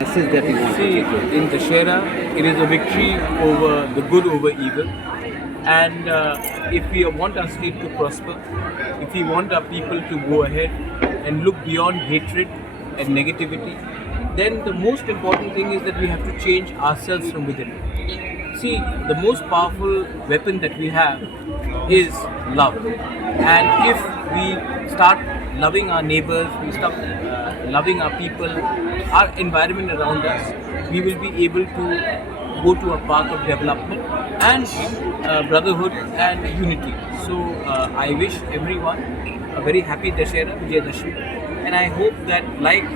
Message that you want to take in Dussehra, it is a victory over the good over evil. And if we want our state to prosper, if we want our people to go ahead and look beyond hatred and negativity, then the most important thing is that we have to change ourselves from within. See, the most powerful weapon that we have is love. And if we start loving our neighbors, we start loving our people, our environment around us, we will be able to go to a path of development and brotherhood and unity. So I wish everyone a very happy Dussehra, Vijayadashmi, and I hope that like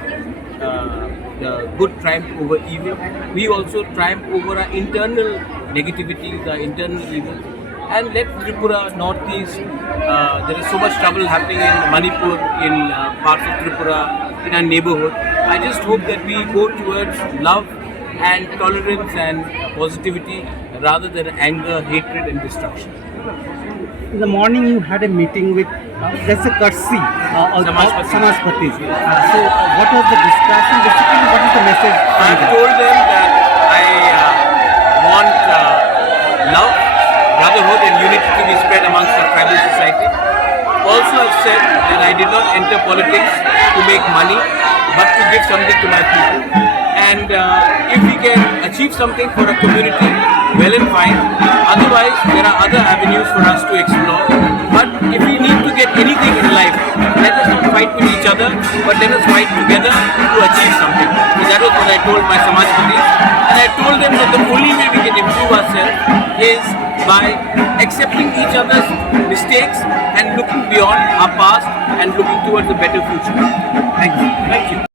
the good triumph over evil, we also triumph over our internal negativities, our internal evil, and let Tripura, Northeast, there is so much trouble happening in Manipur, in parts of Tripura, in our neighborhood. I just hope that we go towards love and tolerance and positivity rather than anger, hatred and destruction. In the morning, you had a meeting with, that's a courtesy, Samajpatis. So, what was the discussion? Basically, what is the message? I told them that I want love, brotherhood and unity to be spread amongst our tribal society. Also, I've said that I did not enter politics to make money, but to give something to my people. And if we can achieve something for a community, well and fine. Otherwise, there are other avenues for us to explore. But if we need to get anything in life, let us not fight with each other, but let us fight together to achieve something. So that was what I told my Samajpatis. And I told them that the only way we can improve ourselves is by accepting each other's mistakes and looking beyond our past and looking towards a better future. Thank you. Thank you.